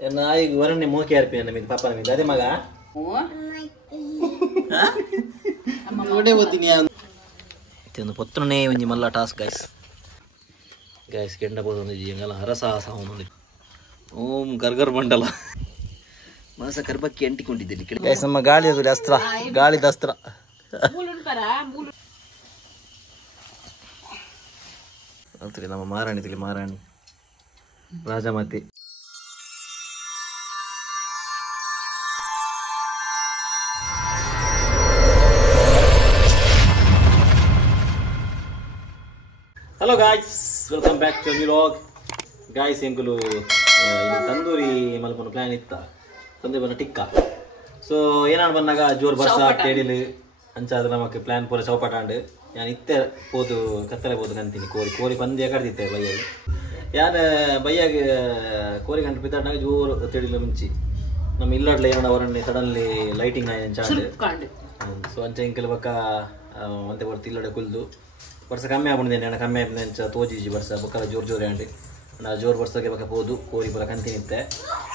ನಾಯಿಗೆ ವರಣ್ಣೆ ಮೋಕೆ ಆರ್ಪಿ ನಮಗೆ ಪಾಪ ನಮಗೆ ಅದೇ ಮಗ ನೋಡೇ ಓದ್ತೀನಿ ಒಂದು ಪೊತ್ತನೇ ಒಂಜಿ ಮಲ್ಲ ಟಾಸ್ಕ್ ಗೈಸ್ ಕೆಂಡಬಹುದು ಒಂದು ಜೀವಂಗಲ ಹರಸಾಹಸ ನೋಡಿ ಓಂ ಗರ್ಗರ್ ಮಂಡಲ ಮನಸ ಕರ್ಬಕ್ಕೆ ಅಂಟಿಕೊಂಡಿದ್ದಲ್ಲಿ ಗೈಸ್ ನಮ್ಮ ಗಾಳಿ ಅದು ಅಸ್ತ್ರ ಗಾಳಿದ ಅಸ್ತ್ರ ನಮ್ಮ ಮಾರಾಣಿ ತಿಳಿ ಮಾರಾಣಿ ರಾಜಮಾತೆ hello guys welcome back to new vlog guys ಎಂಕುಲು ತಂದೂರಿ ಮಲ್ಪನ ಪ್ಲಾನ್ ಇತ್ತ ತಂದೂರಿ ಬನ್ನ ಟಿಕ್ಕ ಸೊ ಏನಾರು ಬಂದಾಗ ಜೋರ್ ಬರ್ಸ ಟೇಡಿಲ್ ಅಂಚಾದ್ರೆ ನಮಗೆ ಪ್ಲಾನ್ ಪೂರ ಚೌಪಾಟಾಂಡು ನಾನು ಇತ್ತೆ ಪೋದು ಕತ್ತಲೆ ಪೋದು ಕಂತೀನಿ ಕೋರಿ ಪಂದ್ಯ ಕಡ್ದಿತ್ತೆ ಬೈಯಾಗಿ ಯಾನು ಬೈಯಾಗಿ ಕೋರಿ ಗಂಟು ಬಿದ್ದಾಡ್ನಾಗ ಜೋರು ತಿಳಿಲು ಮುಂಚಿ ನಮ್ಮ ಇಲ್ಲಾಡ್ಲ ಏನೋ ಅವರನ್ನೇ ಸಡನ್ಲಿ ಲೈಟಿಂಗ್ ಆಯ್ತು ಚಾಂಡ್ ಸೊ ಅಂಚ ಇಂಕಲ್ ಬಕ್ಕ ಮತ್ತೆ ಬರ್ತಿ ಇಲ್ಲಡೆ ಕುಲ್ದು ವರ್ಷ ಕಮ್ಮಿ ಆಗ್ಬಿಟ್ಟಿದ್ದೇನೆ ನಾನು ಕಮ್ಮಿ ಆಯ್ತು ಅಂಚ ತೋಜಿ ವರ್ಷ ಬಕ್ಕಲ್ಲ ಜೋರು ಅಂಡಿ ನಾ ಜೋರು ವರ್ಷಕ್ಕೆ ಬಕ್ಕ ಹೋದು ಕೋರಿ ಪೂರ ಕಂತಿನಿತ್ತೆ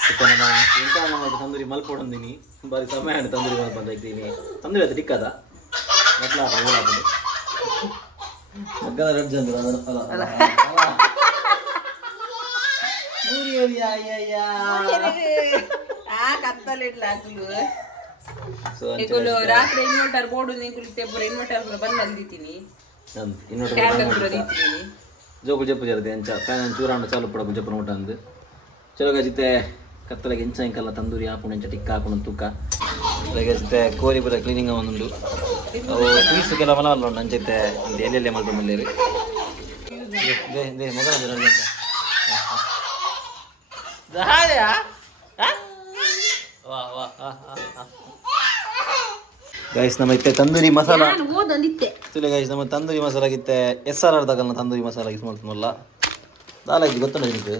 ಇತ್ತ ನಮ್ಮ ಇಂಥ ತಂದೂರಿ ಮಲ್ಪೊಂದಿನಿ ಬಾರಿ ಸಮಯ ಆಂಡು ತಂದೂರಿ ಮಲ್ಪಂದ ಇದ್ದೀನಿ ತಂದೂರಿ ಅದು ಟಿಕ್ಕದ ಮಟ್ಲ ಮಗ್ಗದ ರಜ್ಜಂದ್ರು ರಾತ್ರಿ ಇನ್ವರ್ಟರ್ ಬೋರ್ಡು ಇನ್ವರ್ಟರ್ ಬಂದಿದ್ದೀನಿ ಜೋಕು ಜಪ್ಪು ಜರದೆ ಎಂಚ ಫ್ಯಾನ್ ಚೂರಾಂಡ ಚಾಲು ಪಡ ಜಪ್ಪನ ಊಟ ಅಂದು ಚಲೋಗ ಜಿತೆ ಕತ್ತಲೆಗೆ ಎಂಚ ಇಂಕಲ್ಲ ತಂದೂರಿ ಹಾಕೊಂಡು ಎಂಚ ಟಿಕ್ಕ ಹಾಕೊಂಡು ತೂಕ ಜೊತೆ ಕೋರಿ ಪೂರ ಕ್ಲೀನಿಂಗ್ ಒಂದುಂಡು ಅವು ಪೀಸ್ಗೆಲ್ಲ ಮಲ ಅಲ್ಲ ನಂಚೈತೆ ಒಂದು ಎಲ್ಲೆಲ್ಲೇ ಮಲ್ಪ ಮಲ್ಲೇರಿ ಮಗ ಗೈಸ್ ನಮ್ಮ ಇತ್ತೆ ತಂದೂರಿ ಮಸಾಲ ಗೈಸ್ ನಮ್ಮ ತಂದೂರಿ ಮಸಾಲ ಗಿತ್ತೆ SRR ತಗಲ್ನ ತಂದೂರಿ ಮಸಾಲ ಯೂಸ್ ಮಾಡ್ತೀನಲ್ಲ ದಾಲ ಇದು ಗೊತ್ತಲ್ಲ ನಿನಗೆ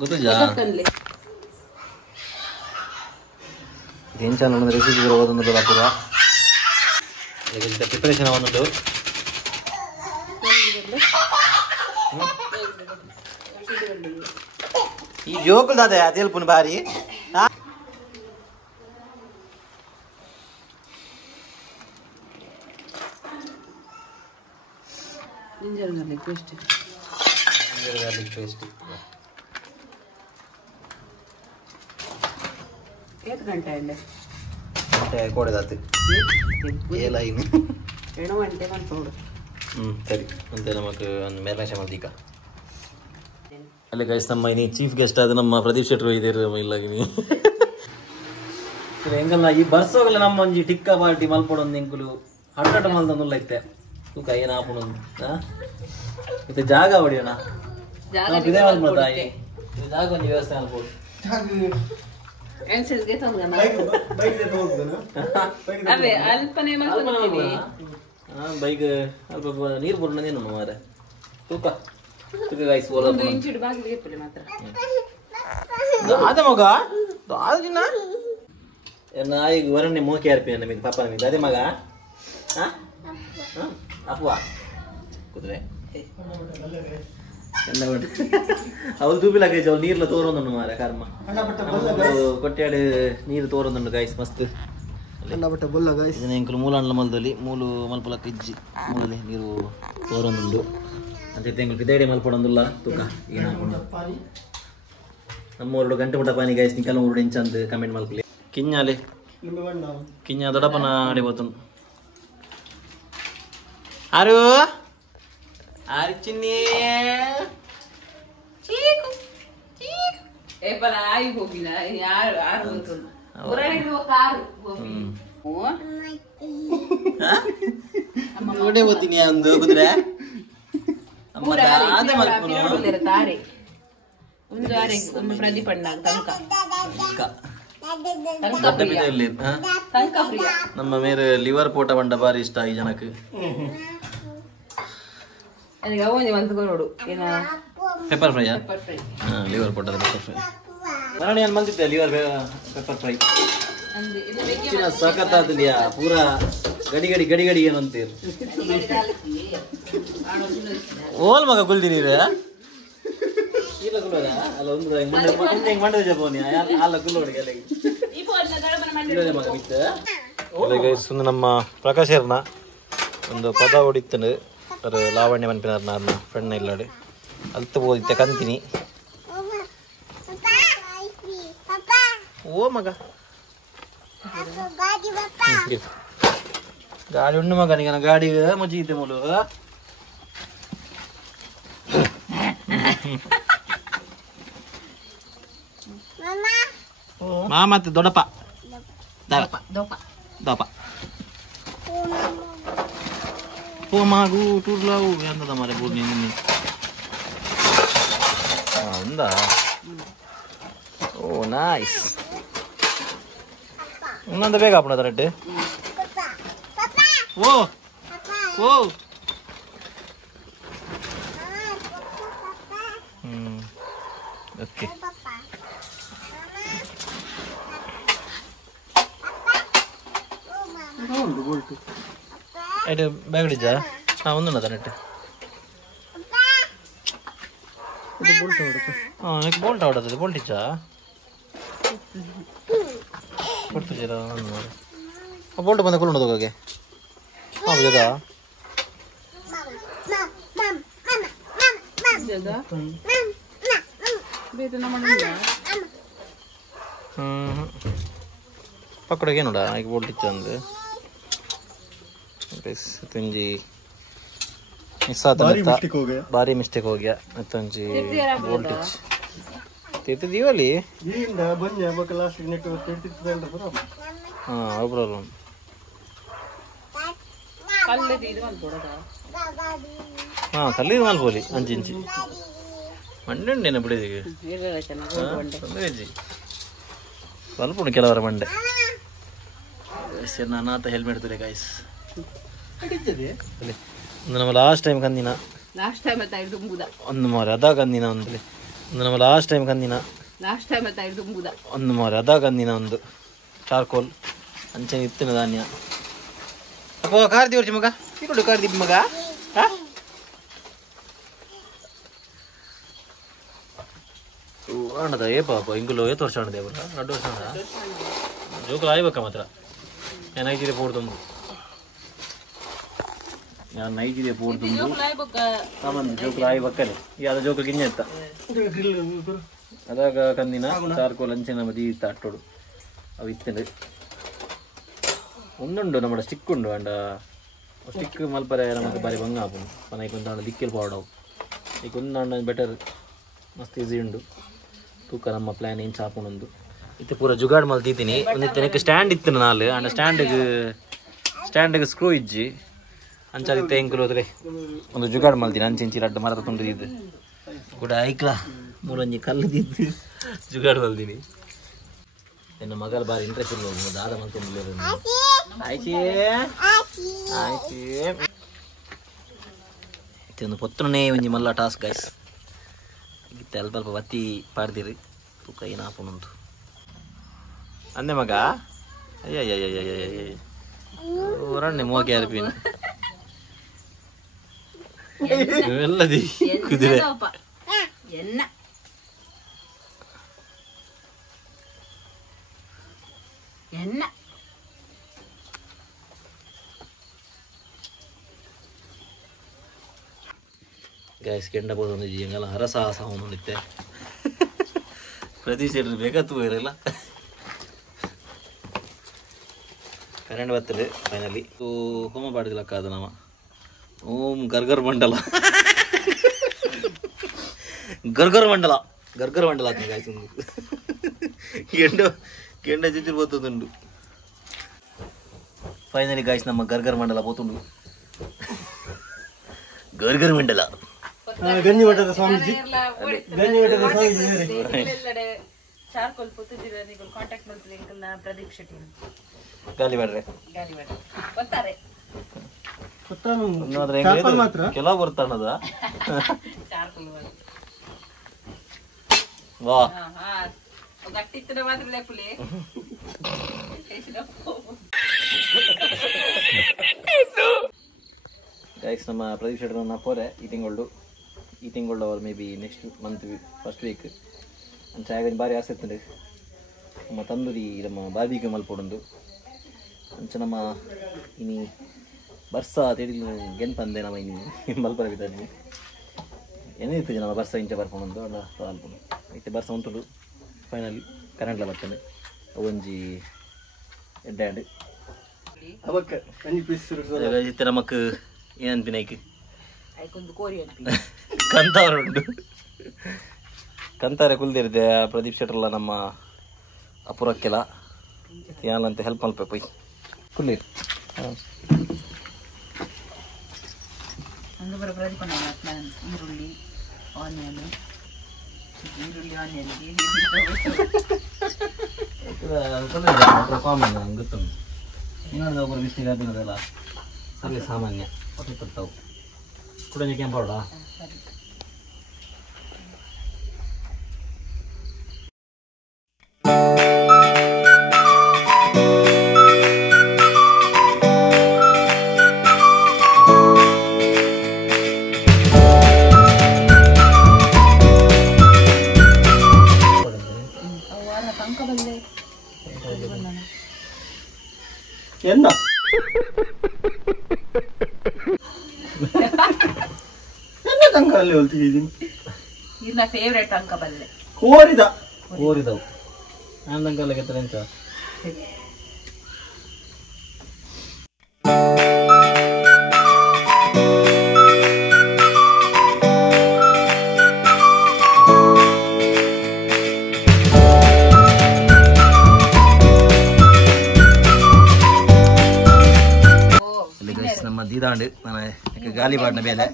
ಗೊತ್ತಿಲ್ಲ ಏನು ಚಾನಲ್ ಒಂದು ರೆಸಿಪಿ ಓದೊಂದು ಹಾಕುವ ಈಗ ಪ್ರಿಪರೇಷನ್ ಅವನೊಂದು ಈ ಜೋಕುಲ್ ದಾದೆ ಅದೇ ಪುನ್ ಬಾರಿ ಗಾರ್ಲಿಕ್ ಪೇಸ್ಟ್ ಎಷ್ಟು ಗಂಟೆ ಕೊಡದಾತು ಏಲಾಯಿನಿ ಏನೋ ಗಂಟೆ ಮಾಡ್ಕೊಂಡು ಸರಿ ಅಂತ ನಮಗೆ ಒಂದು ಮೇಲ್ನಾಶ ಮಾಡ್ದೀಗ ಅಲ್ಲೇ ಗೈಸ್ ನಮ್ಮ ಇನಿ ಚೀಫ್ ಗೆಸ್ಟ್ ಆದ ನಮ್ಮ ಪ್ರದೀಪ್ ಶೆಟ್ರು ಇದ್ದೀರಿ ಇಲ್ಲಾಗಿನಿ ಹೆಂಗಲ್ಲ ಈ ಬರ್ಸೋಗಲ್ಲ ನಮ್ಮ ಒಂಜಿ ಟಿಕ್ಕ ಪಾರ್ಟಿ ಮಲ್ಪಡೊಂದು ಎಂಕುಲು ಹಡ್ಡಟ ಮಲ್ದೊಂದುಲ್ಲ ಐತೆ ತೂಕ ಏನು ಆಪಣೊಂದು ಇದು ಜಾಗ ಹೊಡಿಯೋಣ ಇದೇ ಮಲ್ಪಡ ಜಾಗ ಒಂದು ವ್ಯವಸ್ಥೆ ಮಲ್ಪಡು ಬೈಕ್ ಅಲ್ಪ ನೀರು ಬರೋಣದೇನು ಮಾರೆ ತೂಕ ಗಾಯ್ಸ್ ಅದೇ ಮಗ ನಾಯಿಗೆ ವರಣ್ಣೆ ಮೋಕೆ ಆರ್ಪಿ ನಮಗೆ ಪಾಪ ನಮಗೆ ಅದೇ ಮಗ ಅಪ್ಪುವ ಕುದುರೆ ಅವ್ರು ತೂಪಿಲಾಕ ಅವ್ರು ನೀರ್ಲ ತೋರೊಂದು ಮಾರ ಕರ್ಮ ಕೊಟ್ಟಾಡು ನೀರು ತೋರೊಂದು ಗಾಯ್ಸ್ ಮಸ್ತ್ ಇಂಕಲು ಮೂಲ ಮಲ್ದಲ್ಲಿ ಮೂಲು ಮಲ್ಪಲಕ್ಕ ಇಜ್ಜಿ ಮೂಲಲ್ಲಿ ನೀರು ತೋರೊಂದುಂಡು ಅಂತ ಎಂಕಲು ಪಿದೇಡಿ ಮಲ್ಪಡೊಂದುಲ್ಲ ತೂಕ ಏನು ಹಾಕೊಂಡು ನಮ್ಮ 2 ಗಂಟೆ ಮುಟ್ಟ ಪಾನಿ ಗಾಯ್ಸ್ ನಿಕಲ್ 3 ಇಂಚ್ ಅಂತ ಕಮೆಂಟ್ ಮಲ್ಪಲಿ ಕಿಂಜಾಲೆ ಕಿಂಜ ದೊಡ್ಡಪ್ಪನ ಆಡಿಬೋತು ಆರು ಆರು ಚಿನ್ನಿ ಹೋಗಿಲ್ಲ ಯಾರು ನೋಡೇ ಓದ್ತೀನಿ ಒಂದು ಕುದುರೆ ತಾರೆ ಒಂದು ಪ್ರದೀಪ್ ಅಣ್ಣ ನಮ್ಮ ಮೇಲೆ ಲಿವರ್ ಪೋಟ ಬಂಡ ಬಾರಿ ಇಷ್ಟ ಈ ಜನಕ್ಕೆ ನೋಡು ಪೆಪ್ಪರ್ ಫ್ರೈ ಲಿವರ್ ಪೋಟದ ಪೆಪ್ಪರ್ ಫ್ರೈ ನಾನು ಏನು ಬಂದಿದ್ದೆ ಲಿವರ್ ಪೆಪ್ಪರ್ ಫ್ರೈ ಸಖತ್ತಾದಿದೆಯಾ ಪೂರಾ ಗಡಿ ಗಡಿ ಗಡಿ ಗಡಿ ಏನು ಅಂತೀರಿ ಓಲ್ ಮಗ ಕುಲ್ದಿ ನೀರು ಇಲ್ಲ ಗುಲ್ಲೋಡ ಅಲ್ಲ ಒಂದು ಹಿಂಗೆ ಮಾಡಿದ್ರೆ ಜಬೋನಿ ಅಲ್ಲ ಗುಲ್ಲೋಡಿಗೆ ಅಲ್ಲ ಒಂದು ನಮ್ಮ ಪ್ರಕಾಶರ್ನ ಒಂದು ಪದ ಹೊಡಿತನು ಅದು ಲಾವಣ್ಯ ಮನ್ಪಿನಾರ್ ನಾನು ಫ್ರೆಂಡ್ ಇಲ್ಲಾಡು ಅಲ್ತು ಓದಿತ್ತೆ ಕಂತೀನಿ ಓ ಮಗ ಗಾಡಿ ಉಂಡು ಮಗ ನಿಗ ಗಾಡಿ ಮುಚ್ಚಿದ್ದೆ ಮೂಲು ಮಾ ಮತ್ತೆ ದೊಡ್ಡಪ್ಪ ದಪ್ಪ ಓ ಮಾಗು ಟೂರ್ಲಾವು ಎಂತದ ಮಾರೆ ಬೂರ್ನಿ ನಿನ್ನೆ ఉందా ఓ నైస్ ఉన్నంత ಬೇಗ ಹಾಪಣ ಅದರಟ್ಟು ಓ ಓ ಓಕೆ అయితే బ్యాగ్ ఇచ్చా ఉందన్న తనట్టు నీకు బోల్ట్ ఆడదు బోల్ట్ ఇచ్చా ಕೊಡ್ತಿದ್ದೀರಾ ಬೋಲ್ಟ್ ಬಂದ ಕುಳ್ಳು ಹೋಗೋಕೆ ಹೌದು ಜದ ಪಕ್ಕಡಿಗೆ ನೋಡ ಈಗ ಬೋಲ್ಟ್ ಇಚ್ಚ ಅಂದು ತುಂಜಿ ಮಿಸ್ ಆತ ಭಾರಿ ಮಿಸ್ಟೇಕ್ ಹೋಗ್ಯಾ ಮತ್ತೊಂಜಿ ಬೋಲ್ಟ್ ಇಚ್ಚ ತಿರ್ತಿದೀವಲ್ಲಿ ಹಾಂ ಪ್ರಾಬ್ಲಮ್ ಹಾಂ ಕಲ್ಲಿದು ಮಾಲ್ಪೋಲಿ ಅಂಚಿ ಮಂಡೆ ಉಂಡೇನ ಬಿಡಿದೀಗ ಸ್ವಲ್ಪ ಉಂಟು ಕೆಲವರ ಮಂಡೆ ಸರಿ ನಾನು ಆತ ಹೆಲ್ಮೆಟ್ ತುಲೆ ಗಾಯ್ಸ್ ಒಂದು ನಮ್ಮ ಲಾಸ್ಟ್ ಟೈಮ್ ಕಂದಿನ ಒಂದು ಮಾರೆ ಅದ ಕಂದಿನ ಒಂದು ನಮ್ಮ ಲಾಸ್ಟ್ ಟೈಮ್ ಕಂದಿನ ಒಂದು ಮಾರೆ ಅದ ಕಂದಿನ ಒಂದು ಚಾರ್ಕೋಲ್ ಅಂಚೆ ಇತ್ತಿನ ಧಾನ್ಯ ಅಪ್ಪ ಕಾರ್ದಿ ವರ್ಷ ಮಗ ಇಟ್ಟು ಕಾರ್ದಿ ಮಗ ಅಣ್ಣದ ಏ ಪಾಪ ಇಂಗುಲು ಏತ್ ವರ್ಷ ಅಣ್ಣದೆ ಅವರ 2 ವರ್ಷ ಅಣ್ಣ ಜೋಕುಲು ಆಯ್ಬೇಕ ಮಾತ್ರ ನಾನು ನೈಜೀರಿಯಾ ಪೋಡ್ ತಂದು ನಾನು ನೈಜೀರಿಯಾ ಪೋಡ್ ತಂದು ಸಾಮಾನು ಜೋಕುಲು ಆಯ್ಬೇಕಲೆ ಈ ಅದ ಜೋಕುಲು ಗಿಂಜ ಇತ್ತ ಅದಾಗ ಕಂದಿನ ಚಾರ್ಕೋಲ್ ಅಂಚೆ ನಮ್ಮ ದೀತ ಅಟ್ಟೋಡು ಅವು ಇತ್ತಂದ್ರೆ ಒಂದುಂಡು ನಮ್ಮ ಸ್ಟಿಕ್ ಉಂಡು ಅಂಡ ಸ್ಟಿಕ್ ಮಲ್ಪರೆ ನಮಗೆ ಬಾರಿ ಭಂಗ ಆಪುಂಡು ಪನ ಈಗ ಒಂದು ದಿಕ್ಕಿಲ್ ಪಾಡವು ಈಗ ಒಂದು ಅಣ್ಣ ಬೆಟರ್ ಮಸ್ತ್ ಈಸಿ ಉಂಡು ತೂಕ ನಮ್ಮ ಪ್ಲ್ಯಾನ್ ಏನು ಚಾಪುಂಡು ಇತ್ತು ಪೂರ ಜುಗಾಡ್ ಮಲ್ ತೀತೀನಿ ಒಂದಿತ್ತು ನನಗೆ ಸ್ಟ್ಯಾಂಡ್ ಇತ್ತು ನಾಲ್ ಅಂಡ ಸ್ಟ್ಯಾಂಡಿಗೆ ಸ್ಕ್ರೂ ಇಜ್ಜಿ ಅಂಚಾದಿತ್ತೆ ಎಂಕುಲು ಹೋದ್ರೆ ಒಂದು ಜುಗಾಡ್ ಮಲ್ತೀನಿ ಅಂಚಿಂಚಿ ಲಡ್ಡು ಮರದ ತುಂಡು ಇದ್ದು ಕೂಡ ಐಕ್ಲಾ ಮೂರಂಜಿ ಕಲ್ಲು ತಿದ್ದು ಜುಗಾಡ್ ಮಲ್ತೀನಿ ನನ್ನ ಮಗಲ್ ಬಾರಿ ಇಂಟ್ರೆಸ್ಟ್ ಇಲ್ಲ ದಾದ ಮಲ್ಕೊಂಡು ಆಯ್ತು ಒಂದು ಪೊತ್ತನೇ ಒಂಜಿ ಮಲ್ಲ ಟಾಸ್ಕ್ ಗೈಸ್ ಇತ್ತೆ ಅಲ್ಪ ಅಲ್ಪ ಬತ್ತಿ ಪಾಡ್ದಿರಿ ತೂಕ ಏನು ಹಾಪುಣಂತು ಅಂದೆ ಮಗ ಅಯ್ಯಯ್ಯಯ್ಯಯ್ಯಯ್ಯ ಹೊರಣ್ಣೆ 30,000 ರೂಪಾಯಿ ಎಲ್ಲದಿ ಕುದುರೆ ಗೈಸ್ ಕೆಂಡ ಬೋದು ಎಂಗಲ್ಲ ಹರಸಾಹಸ ಅವನಿತ್ತೆ ಪ್ರತಿ ಸೈಡ್ ಬೇಕತ್ತು ಇರಲ್ಲ ಕರೆಂಟ್ ಬರ್ತದೆ ಫೈನಲಿ ಹೋಮ ಪಾಡಿದ್ಲಕ್ಕ ಅದು ನಮ್ಮ ಓಂ ಗರ್ಗರ್ ಮಂಡಲ ಗರ್ಗರ್ ಮಂಡಲ ಆಗ್ತದೆ ಗಾಯ್ಸ್ ಒಂದು ಕೆಂಡ ಜಿತ್ತಿರ್ ಬೋತುಂಡು ಫೈನಲಿ ಗಾಯ್ಸ್ ನಮ್ಮ ಗರ್ಗರ್ ಮಂಡಲ ಬೋತುಂಡು ಗರ್ಗರ್ ಮಂಡಲ ಗಂಜಿ ಮಠದ ಸ್ವಾಮೀಜಿ ಚಾರ್ಕೋಲ್ ಪುತ್ತೂರು ನೀವು ಕಾಂಟ್ಯಾಕ್ಟ್ ಮಾಡ್ತೀವಿ ಅಂಕಲ್ನ ಪ್ರದೀಪ್ ಶೆಟ್ಟಿ ಗಾಲಿ ಬೇಡ್ರೆ ಗೊತ್ತಾರೆ ಕೆಲವು ಬರ್ತಾನದ ಚಾರ್ಕೋಲ್ ವಾ ಗಟ್ಟಿತ್ತದ ಮಾತ್ರ ಲೇಪುಲಿ ಗೈಸ್ ನಮ್ಮ ಪ್ರದೀಪ್ ಶೆಟ್ಟಿ ಪೋರೆ ಈಟಿಂಗ್ ಒಳ್ಳು ಈ ತಿಂಗಳು maybe next month first week ಅಂಚಾಗ ಭಾರಿ ಆಸೆ ಇರ್ತದೆ ನಮ್ಮ ತಂದೂರಿ ನಮ್ಮ ಬಾರ್ಬಿಕ್ಯೂ ಮಲ್ಪೊಡೊಂದು ಅಂಚ ನಮ್ಮ ಇನಿ ಬರ್ಸ ತಿಳಿದು ಗೆನ್ಪಂದೆ ನಮ್ಮ ಇನಿ ಮಲ್ಪರ ಬಿದ್ದಾನೆ ಏನಿರ್ತದೆ ನಮ್ಮ ಬರ್ಸ ಇಂಚ ಬರ್ಕೊಂಡು ಅಲ್ಲ ಅಲ್ಪಡು ಐತೆ ಬರ್ಸ ಉಂಟು ಫೈನಲಿ ಕರೆಂಟ್ಲ ಬರ್ತದೆ ಒಂಜಿ ಎಡ್ಡೆ ಅವಕ್ಕೆ ಗಂಜಿ ಪೀಸ್ ಇತ್ತೆ ನಮಕ್ ಏನನ್ಪಿನ ಐಕ್ ಐಕೊಂದು ಕೋರಿ ಅನ್ಪಿ ಕಂತಾರ ಉಂಟು ಕಂತಾರೆ ಕುಲ್ದಿರ್ದೆ ಪ್ರದೀಪ್ ಶೆಟ್ರಲ್ಲ ನಮ್ಮ ಅಪುರಕ್ಕೆಲ್ಲ ಏನಂತ ಹೆಲ್ಪ್ ಮಲ್ಪ ಪೈ ಕುಲ್ಲೀರ್ ಒಂದು ಬರ ಪ್ರದೀಪ ಈರುಳ್ಳಿ ಆನಿಯನ್ ಕಾಮನ್ ಗೊತ್ತು ಇನ್ನೊಂದು ಒಬ್ಬರು ಬಿಸಿಲಿಗೆ ಅದನ್ನದೆಲ್ಲ ಸರ್ವೇ ಸಾಮಾನ್ಯ ಹೊತ್ತಿರ್ತಾವು ಕುಡನೆ ಕೆಂಪೌಡ ಎನ್ನ ಎನ್ನ ತಂಕಲ್ಲಿ ಹೊಲ್ತಿದ್ದೀನಿ ಇನ್ನ ಫೇವ್ರೇಟ್ ಅಂಕ ಬಲ್ಲೆ ಕೋರಿದವು ನಾನು ತಂಕಲ್ಲ ಗೆತ್ತಲೆ ಅಂತ ನಮ್ಮ ದೀದಾಂಡು ನಾನು ಗಾಲಿ ಬಾಡಿನ ಮೇಲೆ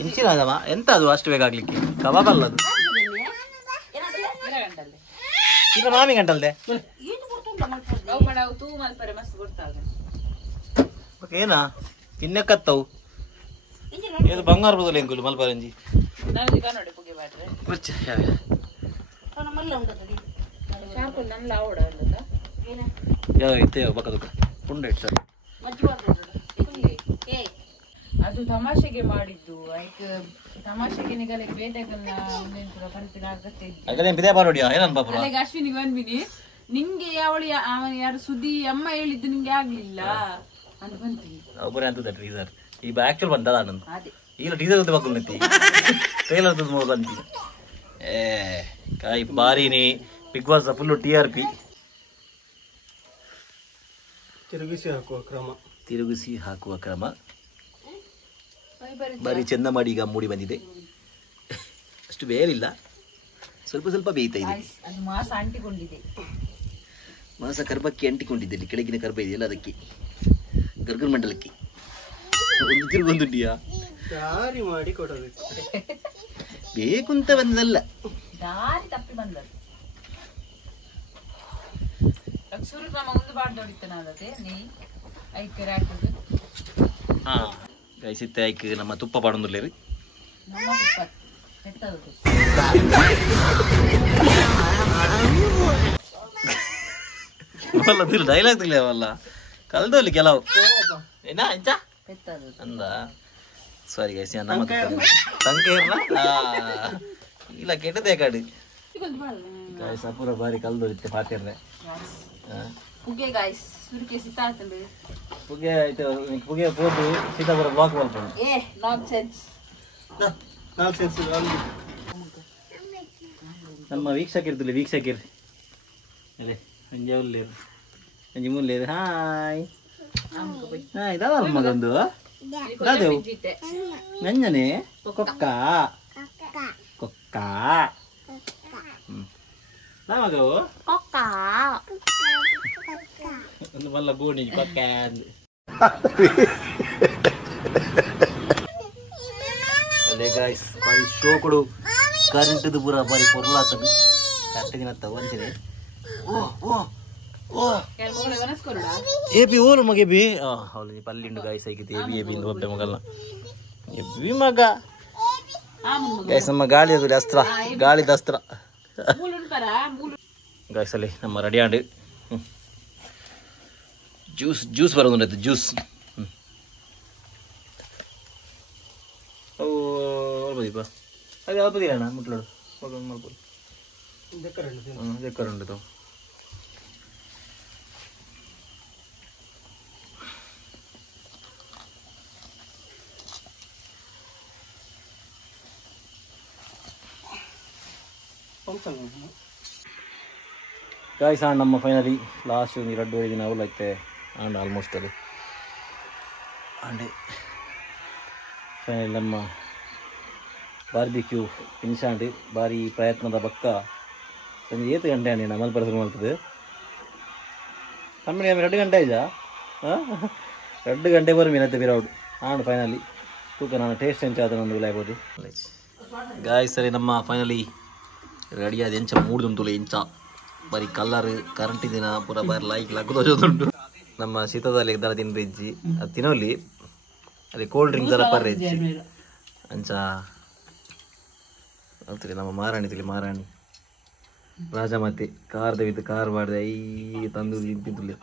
ಇಂಚಿನ ಅದಮ್ಮ ಎಂತ ಅದು ಅಷ್ಟು ಬೇಗ ಆಗ್ಲಿಕ್ಕೆ ಕಬಾಬ್ ಅಲ್ಲ ಅದು ಈಗ ಮಾಮಿ ಗಂಟಲ್ದೆ ಏನಾ ತಿನ್ನಕತ್ತವು ಇದು ಬಂಗಾರ ಬದಲು ಎಂಗುಲು ಮಲ್ಪರಂಜಿ ಯಾವ ಇತ್ತೆ ಬಕ್ಕದಕ್ಕ ಪುಂಡ ಇಡ್ತಾರೆ ಅದು ತಮಾಷೆಗೆ ಮಾಡಿದ್ದು ತಮಾಷೆಗೆ ನಿಗಲಿಗೆ ಬೇಟೆಗಲ್ಲ ಬಿದೆ ಬಾರೋಡಿಯಾ ಏನನ್ ಪಾಪ ಅಲ್ಲಿಗೆ ಅಶ್ವಿನಿಗೆ ಬಂದ್ಬಿನಿ ನಿಂಗೆ ಅವಳು ಯಾರು ಸುದ್ದಿ ಅಮ್ಮ ಹೇಳಿದ್ದು ನಿಂಗೆ ಆಗ್ಲಿಲ್ಲ ಅಂತ ಬಂತೀನಿ ಒಬ್ಬರೇ ಅಂತ ಟೀಸರ್ ಈಗ ಆಕ್ಚುಲ್ ಬಂದದ ನಂದು ಅದೇ ಈಗ ಟೀಸರ್ ಅಂತ ಬಕ್ಕಲ್ ನಿಂತಿ ಟ್ರೈಲರ್ ಬಂತಿ ಕಾಯಿ ಬಾರಿನಿ ಬಿಗ್ ಬಾಸ್ ಫುಲ್ಲು TRP ತಿರುಗಿಸಿ ಹಾಕುವ ಕ್ರಮ ಬಾರಿ ಚೆಂದ ಮಾಡಿ ಈಗ ಮೂಡಿ ಬಂದಿದೆ ಅಷ್ಟು ಬೇರಿಲ್ಲ ಸ್ವಲ್ಪ ಸ್ವಲ್ಪ ಬೇಯ್ತಾ ಇದೆ ಅದು ಮಾಸ ಅಂಟಿಕೊಂಡಿದೆ ಮಾಸ ಕರ್ಬಕ್ಕೆ ಅಂಟಿಕೊಂಡಿದೆ ಇಲ್ಲಿ ಕೆಳಗಿನ ಕರ್ಬ ಇದೆಯಲ್ಲ ಅದಕ್ಕೆ ಗರ್ಗರ್ ಮಂಡಲಕ್ಕೆ ಒಂದು ತಿರುಗೊಂದುಂಟಿಯಾ ದಾರಿ ಮಾಡಿ ಕೊಡಬೇಕು ಬೇಕು ಅಂತ ಬಂದಲ್ಲ ದಾರಿ ತಪ್ಪಿ ಬಂದದ್ದು ಸುರು ನಮ್ಮ ಒಂದು ಬಾಡ್ ನೋಡಿತ್ತನಾದತೆ ನೀ ಐಕರ ಹಾಕುದು ಹಾ ಗೈಸಿತ್ತೆ ಐಕ್ ನಮ್ಮ ತುಪ್ಪ ಪಾಡೊಂದುಲ್ಲೇರಿ ನಮ್ಮ ತುಪ್ಪ ಕೆಟ್ಟದು ಅಲ್ಲ ಡೈಲಾಗ್ ತಿಳಿಯವಲ್ಲ ಕಲ್ದಲ್ಲಿ ಕೆಲವು ಏನ ಇಂಚ ಕೆಟ್ಟದು ಅಂದ ಸಾರಿ ಗೈಸ್ ನಮ್ಮ ತಂಕೆ ಇಲ್ಲ ಕೆಟ್ಟದೇ ಕಾಡು ಗೈಸ್ ಅಪೂರ ಬಾರಿ ಕಲ್ದೋರಿತ್ತೆ ಪಾತಿರ್ರೆ ಪುಗೆ ಗಾಯ್ಸ್ ಸುರ್ಕೆ ಸಿತಾತಂಬೆ ಪುಗೆ ಆಯ್ತು ಪುಗೆ ಹೋದು ಸೀತಾಪುರ ಬ್ಲಾಕ್ ಮಾಡ್ಕೊಂಡು ನಾನ್ಸೆನ್ಸ್ ನಮ್ಮ ವೀಕ್ಷಕಿರ್ ಅದೇ ಸಂಜೆ ಉಲ್ಲೇರು ಸಂಜೆ ಮುಲ್ಲೇರು ಹಾಯ್ ಹಾಯ್ ಇದಾವಲ್ಲ ಮಗೊಂದು ಅದೇವು ನಂಜನೆ ಕೊಕ್ಕ ನಾಮಗವು ಒಂದು ಮಲ್ಲ ಬೂಣಿ ಕೊಕ್ಕ ಅದೇ ಗಾಯ್ಸ್ ಬಾರಿ ಶೋ ಕೊಡು ಕರೆಂಟ್ ಪೂರ ಬಾರಿ ಪೊರ್ಲಾತದು ಕರೆಂಟಿನ ತಗೊಂತೀನಿ ಏಬಿ ಓಲು ಮಗ ಬಿ ಅವಳು ಪಲ್ಲಿಂಡು ಗಾಯ್ಸ್ ಆಗಿತ್ತು ಏಬಿ ಇಂದು ಒಬ್ಬೆ ಮಗಲ್ಲ ಎಬ್ಬಿ ಮಗ ಗಾಯ್ಸ್ ನಮ್ಮ ಗಾಳಿ ಅದು ಅಸ್ತ್ರ ಗಾಳಿದ ಅಸ್ತ್ರ ಗಾಯ್ಸ್ ಅಲ್ಲಿ ನಮ್ಮ ರೆಡಿ ಆಂಡು ಜ್ಯೂಸ್ ಬರೋದು ಜ್ಯೂಸ್ ದೀಪ ಅದು ಯಾವ್ದು ಅಣ್ಣ ಮುಟ್ಲಾಡು ಮಾಡ್ಬೋದು ಜಕ್ಕರುಂಡು ತಾವು ಗಾಯ್ಸ್ ಆಂಡ್ ನಮ್ಮ ಫೈನಲಿ ಲಾಸ್ಟ್ 2 ದಿನ ಅವಲೈತೆ ಆಂಡ್ ಆಲ್ಮೋಸ್ಟ್ ಅಲ್ಲಿ ಆಂಡ್ ಫೈನಲಿ ನಮ್ಮ ಬಾರ್ಬಿಕ್ಯೂ ಫಿನಿಶ್ ಆಂಡ್ ಭಾರಿ ಪ್ರಯತ್ನದ ಬಕ್ಕ ಸಂಜೆ 7 ಗಂಟೆ ಅಂಡಿ ನಮ್ಮಲ್ಲಿ ಪರಿಸರ ಮಾಡ್ತದೆ ಕಮ್ಮಿ 2 ಗಂಟೆ ಆಯ್ತಾ 2 ಗಂಟೆ ಬರೋ ಮೀನತ್ತೆ ಬಿರೌಡ್ ಆಂಡ್ ಫೈನಲಿ ತೂಕ ನಾನು ಟೇಸ್ಟ್ ಎಂಚ ಅದನ್ನೊಂದು ವಿಲಾಯ್ಬೋದು ಗಾಯ್ಸ್ ಸರಿ ನಮ್ಮ ಫೈನಲಿ ರೆಡಿ ಆದ ಎಂಚ 3 ತುಂತುಲೆ ಇಂಚ ಬರೀ ಕಲರ್ ಕರೆಂಟ್ ದಿನ ಪೂರ ಬಾರಿ ಲೈಕ್ ಲಗ್ಗೋದುಂಟು ನಮ್ಮ ಶೀತದಲ್ಲಿ ದರ ತಿಂದ್ರೆ ಇಜ್ಜಿ ಅದು ತಿನ್ನೋಲಿ ಅಲ್ಲಿ ಕೋಲ್ಡ್ ಡ್ರಿಂಕ್ ದರ ಪರ್ರೆ ಇಜ್ಜಿ ಅಂಚ ಹೇಳ್ತೀರಿ ನಮ್ಮ ಮಾರಾಣಿ ರಾಜ ಮತ್ತೆ ಕಾರ್ ದವಿದ್ದು ಕಾರ್ ಬಾಡ್ದೆ ಈ ತಂದು ತಿಂತುಲಿ